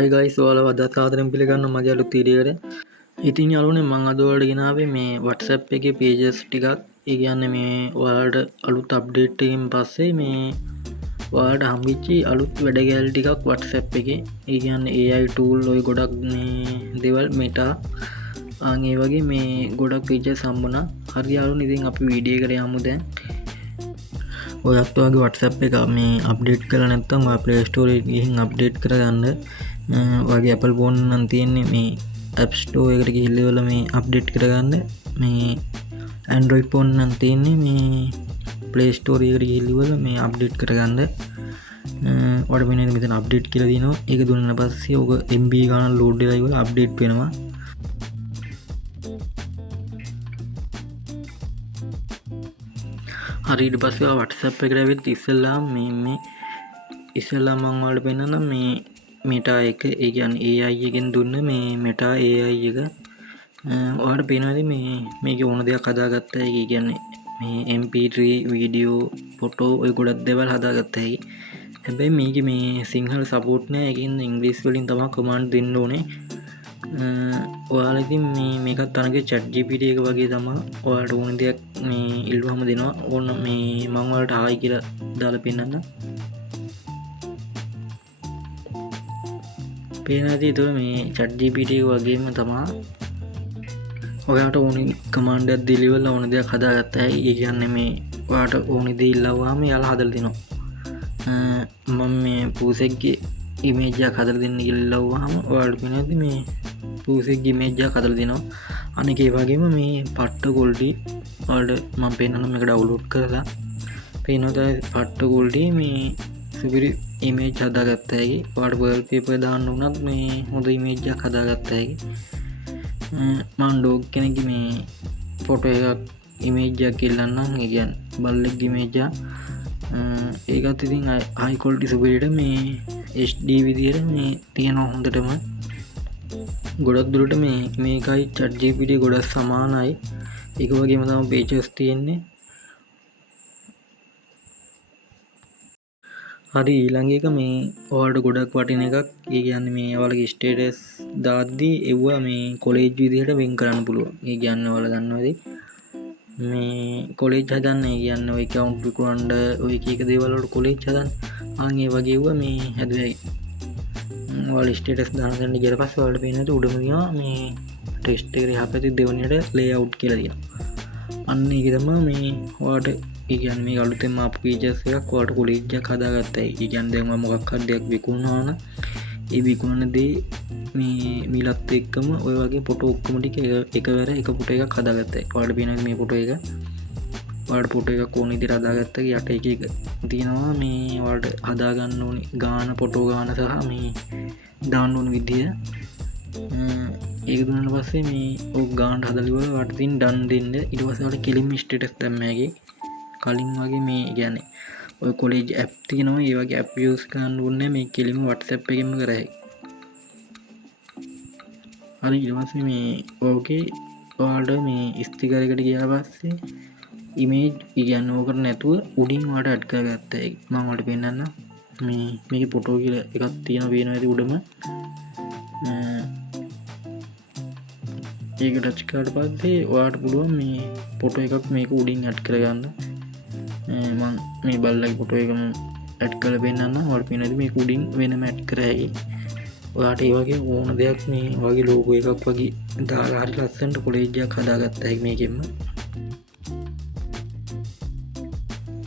හයි guys, ඔයාලව අදත් සාදරයෙන් පිළිගන්නවා මගේ අලුත් වීඩියෝ එකට. ඉතින් යාළුවනේ මම අද ඔයාලට ගෙනාවේ මේ WhatsApp එකේ pages ටිකක්. ඒ කියන්නේ මේ ඔයාලට අලුත් අප්ඩේට් එකකින් පස්සේ මේ ඔයාලට හම්බෙච්ච අලුත් වැඩ ටිකක් WhatsApp එකේ. ඒ කියන්නේ AI tool ඔය ගොඩක් මේ දේවල් Meta ඒ වගේ මේ ගොඩක් features හම්බුණා. හරි යාළුවනේ, ඉතින් අපි වීඩියෝ එකට යමු දැන්. ඔයත් ඔයාගේ WhatsApp එක මේ අප්ඩේට් කරලා නැත්නම් ඔයා Play Store එකේ ගිහින් අප්ඩේට් කරගන්න. ඔයාගේ Apple phone නම් තියෙන්නේ මේ App Store එකට ගිහිල්ලා මේ අප්ඩේට් කරගන්න. මේ Android phone නම් තියෙන්නේ මේ Play Store එකට ගිහිල්ලා මේ අප්ඩේට් කරගන්න. ඔයාලට මෙතන අප්ඩේට් කියලා දිනවා. ඒක දුන්නා පස්සේ ඔක MB ගානක් load වෙලා ඉවර අප්ඩේට් වෙනවා. හරි, ඊට පස්සේ WhatsApp එකට ඇවිත් ඉස්සෙල්ලාම මේ ඉස්සෙල්ලා මම ඔයාලට පෙන්නනවා මේ Meta එක. ඒ කියන්නේ AI එකෙන් දුන්න මේ Meta AI එක. ඔයාලට පේනවාද මේ මේකේ ඕන දෙයක් හදාගත්තා. ඒ කියන්නේ මේ MP3 වීඩියෝ ෆොටෝ ඔය ගොඩක් දේවල් හදාගත්තා. හැබැයි මේකේ මේ සිංහල සපෝට් නෑ. ඒකින් ඉංග්‍රීසි වලින් තමයි කමාන්ඩ් දෙන්න ඕනේ. ඔයාලා ඉතින් මේකත් අනගේ chat GPT එක වගේ තමයි. ඔයාලට ඕන දෙයක් මේ ඉල්ලුවම දෙනවා. ඕන මේ මම ඔයාලට ආයි කියලා දාලා පෙන්නන්න. පේනවාද? ඒතර මේ chat GPT එක වගේම තමයි ඔයාලට ඕන කමාන්ඩ් එකක් දීලා ඕන දෙයක් හදාගත්තා. ඒ කියන්නේ මේ ඔයාලට ඕන දේ ඉල්ලුවාම යාලා හදලා දෙනවා. මම මේ පූසෙක්ගේ ඉමේජ් එකක් හදලා දෙන්න කියලා ඉල්ලුවාම ඔයාලට පේනවාද මේ පූසෙක්ගේ ඉමේජ් එකක් හදලා දෙනවා. අනික ඒ වගේම මේ පට්ට ගොල්ඩි ඔයාලට මම පෙන්නනවා මේක ඩවුන්ලෝඩ් කරලා. පේනවාද පට්ට ගොල්ඩි මේ සුපිරි ඉමේජ් හදාගත්තා. ඒකේ ඔයාලට වර්ල්පේපර් දාන්න උනත් මේ හොඳ ඉමේජ් එකක් හදාගත්තා. ඒකේ මම ඩොග් කෙනෙක්ගේ මේ ෆොටෝ එකක් ඉමේජ් එකක් ඉල්ලන්නම්. ඒ කියන්නේ බල්ලෙක්ගේ ඉමේජ් එක. ඒකත් ඉතින් high quality සුපිරිට මේ HD විදියට මේ තියෙනවා හොඳටම. ගොඩක් දුරට මේකයි chat GPT ගොඩක් සමානයි. ඒක වගේම තමයි pages තියෙන්නේ. හරි, ඊළඟ එක මේ ඔයාලට ගොඩක් වටින එකක්. ඒ කියන්නේ මේ ඔයාලගේ ස්ටේටස් දාද්දී එවුවා මේ කොලෙජ් විදිහට වෙන් කරන්න පුළුවන්. ඒ කියන්නේ ඔයාලා දන්නවද මේ කොලෙජ් හදන්න. ඒ කියන්නේ ඔය account විකුණන්න ඔය කීක දේවල් වලට කොලෙජ් හදන්න. ඒ වගේ ඒවා මේ හැදුවයි. ඔයාලා ස්ටේටස් දාන්න ගියට පස්සේ ඔයාලට පේනවා උඩම තියෙනවා මේ ටෙක්ස්ට් එකේ යහපැත්තේ දෙවෙනියට layout කියලා තියෙනවා. අන්න ඒක තමයි මේ ඔයාලට ඒ කියන්නේ මේ අලුතෙන්ම ආපු features එකක්. ඔයාලට කොලෙජ් එකක් හදාගත්තා. ඒ කියන්නේ දැන් මම මොකක් හරි දෙයක් විකුණනවා නම් ඒ විකුණන දේ මේ මිලත් එක්කම ඔය වගේ ෆොටෝ ඔක්කොම ටික එකවර එක ෆොටෝ එකක් හදාගත්තා. ඔයාලට පේනවා මේ ෆොටෝ එක. ඔයාලට ෆොටෝ එකක් ඕන විදිහට හදාගත්තා. යට එක එක තියෙනවා මේ ඔයාලට හදාගන්න ඕනි ගාන ෆොටෝ ගාන සහ මේ දාන්න ඕන විදිය. ඒක දුන්නාට පස්සේ මේ ඔය ගානට හදලා ඉවර ඔයාලට තින් ඩන් දෙන්න. ඊට පස්සේ ඔයාලට කෙලින්ම ස්ටේටස් දැම්මෑගේ කලින් වගේ මේ කියන්නේ ඔය කොලෙජ් ඇප් තියෙනවා. ඒ වගේ ඇප් යූස් කරන්න ඕනේ මේ කෙලින්ම WhatsApp එකෙන්ම කරයි. හරි, ඊට පස්සේ මේ ඕකේ ඔයාලට මේ ස්ටිකර් එකට ගියාට පස්සේ ඉමේජ් කියන්නේ ඕකට නැතුව උඩින් ඔයාලට ඇඩ් කරගත්තා. ඒක මම ඔයාලට පෙන්නන්නම්. මේකේ ෆොටෝ කියලා එකක් තියෙනවා පේනවා ඇති උඩම. ඒක ටච් කරලා පස්සේ ඔයාලට පුළුවන් මේ ෆොටෝ එකක් මේක උඩින් ඇඩ් කරගන්න. මම මේ බල්ලගේ ෆොටෝ එකම ඇඩ් කරලා පෙන්නන්නම්. ඔයාලට පේනවාද මේක උඩින් වෙනම ඇඩ් කරයි. ඔයාලට ඒ වගේ ඕන දෙයක් මේ වගේ ලෝගෝ එකක් වගේ දාලා හරි ලස්සනට කොලෙජ් එකක් හදාගත්තා මේකෙන්ම.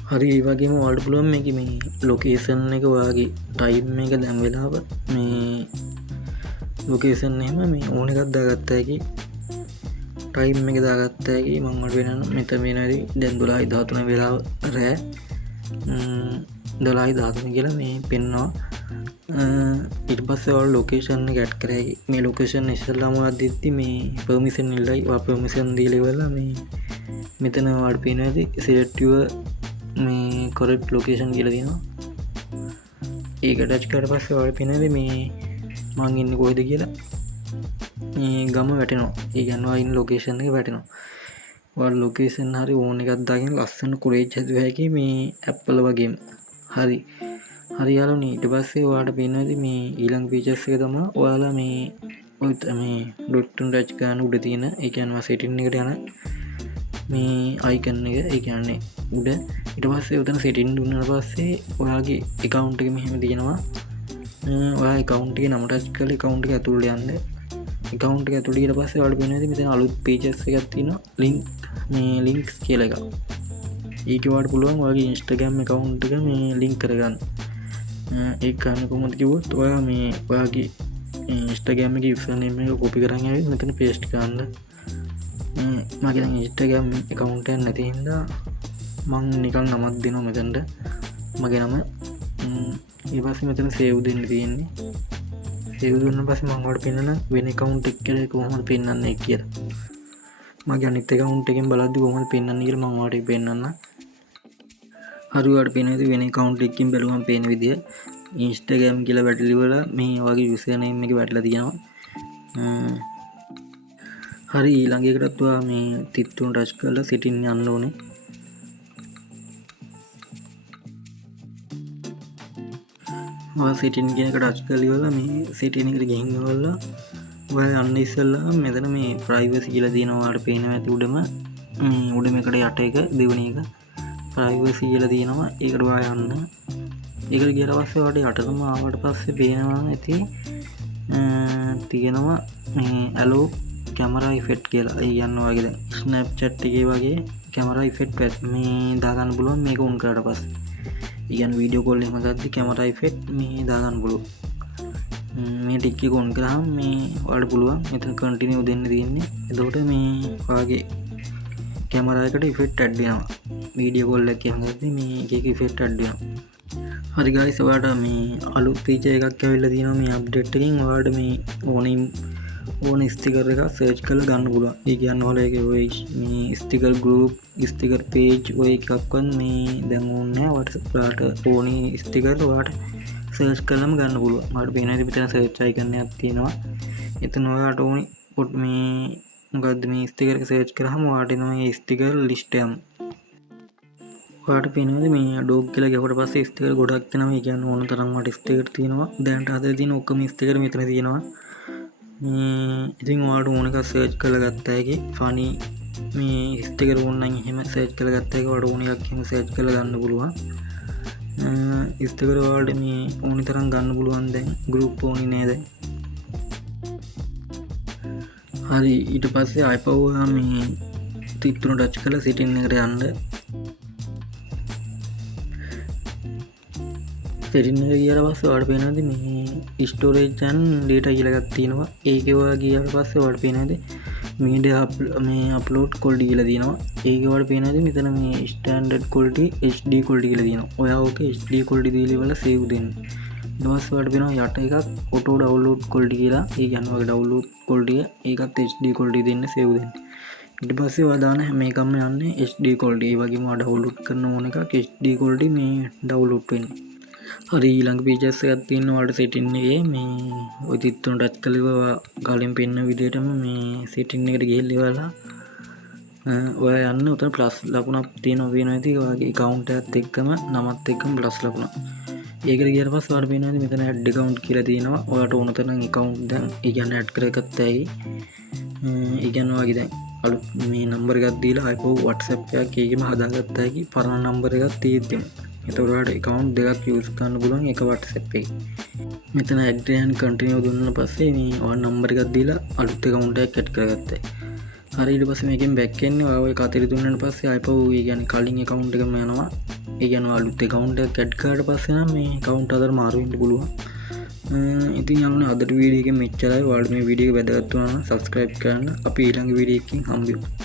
හරි, ඒ වගේම ඔයාලට පුළුවන් මේකේ මේ ලොකේෂන් එක ඔයාගේ ටයිම් එක දැන් වෙලාව මේ ලොකේෂන් එහෙම මේ ඕන එකක් දාගත්තා. ඒකේ ටයිම් එක දාගත්තා. ඒකේ මම ඔයාලට වෙනනම් මෙතන වෙනවාදී දැන් 12:13 වෙලාව රෑ 12:13 කියලා මේ පෙන්නවා. ඊට පස්සේ ඔයාලා ලොකේෂන් එක ඇඩ් කරයි. මේ ලොකේෂන් ඉස්සෙල්ලාම ඔයාලා දෙද්දි මේ පර්මිෂන් ඉල්ලයි. ඔයා පර්මිෂන් දීලා ඉවරලා මේ මෙතන ඔයාලට පේනවාද select your මේ correct location කියලා තියෙනවා. ඒක ටච් කරලා පස්සේ ඔයාලට පේනවාද මේ මං ඉන්නේ කොහෙද කියලා මේ ගම වැටෙනවා. ඒ කියන්නේ ඔයා ඉන්න ලොකේෂන් එක වැටෙනවා. ඔයාලා ලොකේෂන් හරි ඕන එකක් දාගෙන ලස්සන කොලෙජ් හදුවා හැකි මේ ඇප් වල වගේම. හරි, හරි යාළුවනේ ඊට පස්සේ ඔයාලට පේනවා මේ ඊළඟ ෆීචර්ස් එක තමයි ඔයාලා මේ ඔය මේ ඩොට් එක ටච් කරන උඩ තියෙන ඒ කියන්නේ සෙටින් එකට යන මේ අයිකන් එක ඒ කියන්නේ උඩ ඊට පස්සේ උතන සෙටින් දුන්නාට පස්සේ ඔයාගේ account එක මෙහෙම තියෙනවා ඔයා account එකේ නම ටච් කරලා account එක ඇතුළට යන්න account එක ඇතුළට ගියට පස්සේ ඔයාලට පේනවා මෙතන අලුත් pages එකක් තියෙනවා links කියලා එකක් ඒක ඔයාලට පුළුවන් ඔයාගේ Instagram account එක මේ link කරගන්න ඒක කරන්න කොහොමද කිව්වොත් ඔයා මේ ඔයාගේ Instagram එකේ username එක copy කරන් ආවෙත් මෙතන paste කරන්න මගේ දැන් Instagram account එක නැති හින්දා මං නිකන් නමක් දෙනවා මෙතනට මගේ නම ඊට පස්සේ මෙතන save දෙන්න තියෙන්නේ save දුන්නා පස්සේ මම ඔයාලට පෙන්නන වෙන account එක කියලා කොහොමද පෙන්නන්නේ කියලා මගේ අනිත් account එකෙන් බලද්දි කොහොමද පෙන්නන්නේ කියලා මම ඔයාලට පෙන්නන්න හරි ඔයාලට පේනවා වෙන account එකකින් බැලුවම පේන විදිය Instagram කියලා වැටලි වල මේ වගේ username එක වැටලා තියෙනවා හරි ඊළඟ එකටත් ඔයා මේ තිත්තුන ටච් කරලා setting යන්න ඕනේ ඔයා setting කියන එක ටච් කරලා ඉවරලා මේ setting එකට ගිහින් ඉවරලා ඔයා යන්න ඉස්සෙල්ලා මෙතන මේ privacy කියලා තියෙනවා ඔයාලට පේනවා ඇති උඩම උඩම එකට යට එක දෙවෙනි එක privacy කියලා තියෙනවා ඒකට ඔයා යන්න ඒකට ගියට පස්සේ ඔයාලට යටටම ආවට පස්සේ පේනවා ඇති තියෙනවා මේ allow camera effect කියලා ඒ කියන්නේ ඔයාගේ දැන් Snapchat එකේ වගේ camera effect මේ දාගන්න පුළුවන් මේක on කරලා පස්සේ ඒ කියන්නේ වීඩියෝ කෝල් එකම ගද්දි camera effect මේ දාගන්න පුළුවන් මේ ටික එක on කරාම මේ ඔයාලට පුළුවන් මෙතන continue දෙන්න තියෙන්නේ එතකොට මේ ඔයාගේ කැමරා එකට effect add වෙනවා වීඩියෝ කෝල් එකක් ගද්දි මේ එක effect add වෙනවා හරි guys ඔයාලට මේ අලුත් feature එකක් ඇවිල්ලා තියෙනවා මේ update එකකින් ඔයාලට මේ ඕන sticker එකක් search කරලා ගන්න පුළුවන් ඒ කියන්නේ ඔයාලගේ ඔය මේ sticker group sticker page ඔය එකක්වත් මේ දැන් ඕනේ නැහැ WhatsApp වලට ඕනි sticker ඔයාලට search කරලාම ගන්න පුළුවන් ඔයාලට පේනවා ඉතින් මෙතන search icon එකක් තියෙනවා එතන ඔයාලට ඕනි මේ මොකද්ද මේ sticker එක search කරාම ඔයාලට එනවා මේ sticker list එක ඔයාලට පේනවාද මේ dog කියලා ගහුවට පස්සේ sticker ගොඩක් එනවා ඒ කියන්නේ ඕන තරම් වට sticker තියෙනවා දැනට හදලා තියෙන ඔක්කොම sticker මෙතන තියෙනවා ඉතින් ඔයාලට ඕන එක search කරලා ගත්ත හැකි funny මේ sticker ඕන නම් එහෙම search කරලා ගත්ත හැකි ඔයාලට ඕන එකක් එහෙම search කරලා ගන්න පුළුවන් sticker ඔයාලට මේ ඕනි තරම් ගන්න පුළුවන් දැන් group ඕනි නේද හරි ඊට පස්සේ iPad මේ තිත්තුන ටච් කරලා setting එකට යන්න setting එක ගියාට පස්සේ ඔයාලට පේනවාද මේ storage and data කියලා එකක් තියෙනවා ඒකේ ඔයා ගියාට පස්සේ ඔයාලට පේනවාද media මේ upload quality කියලා තියෙනවා ඒකේ ඔයාලට පේනවාද මෙතන මේ standard quality HD quality කියලා තියෙනවා ඔයා ඕකේ HD quality දීලා ඉවරලා save දෙන්න ඊට පස්සේ ඔයාලට පේනවා යට එකක් auto download quality කියලා ඒ කියන්නේ ඔයාගේ download quality ඒකත් HD quality දෙන්න save දෙන්න ඊට පස්සේ ඔයා දාන හැම එකක්ම යන්නේ HD quality ඒ වගේම ඔයා download කරන ඕන එකක් HD quality මේ download වෙන්නේ හරි ඊළඟ features එකක් තියෙනවා ඔයාලට setting එකේ මේ ඔය තිත්තුන ටච් කරලා කලින් පෙන්න විදිහටම මේ setting එකට ගිහිල්ලා ඉවරලා ඔයා යන්න උතන plus ලකුණක් තියෙනවා වෙනවා ඉතින් ඔයාගේ account එකත් එක්කම නමත් එක්කම plus ලකුණක් ඒකට ගියාට පස්සේ ඔයාලට පේනවා මෙතන add account කියලා තියෙනවා ඔයාලට ඕන තරම් account දැන් ඒ කියන්නේ add කරගත්ත ඇයි ඒ කියන්නේ ඔයාගේ දැන් අලුත් මේ number එකක් දීලා iPhone WhatsApp එකක් ඒකෙම හදාගත්ත හැකි පරණ number එකක් තියෙද්දිම එතකොට ඔයාලට account දෙකක් use කරන්න පුළුවන් එක WhatsApp එකේ මෙතන add and continue දුන්නා පස්සේ මේ ඔයා number එකක් දීලා අලුත් account එකක් add කරගත්තා හරි ඊට පස්සේ මේකෙන් back එන්නේ ඔයා ඔය කතරිය දුන්නාට පස්සේ iPhone ඒ කියන්නේ කලින් account එකම යනවා ඒ කියන්නේ අලුත් account එකක් add කරාට පස්සේ නම් මේ account අතර මාරු වෙන්න පුළුවන් ඉතින් යාළුවනේ අදට වීඩියෝ එකෙන් මෙච්චරයි ඔයාලට මේ වීඩියෝ එක වැදගත් වුණා නම් subscribe කරන්න අපි ඊළඟ වීඩියෝ එකකින් හම්බෙමු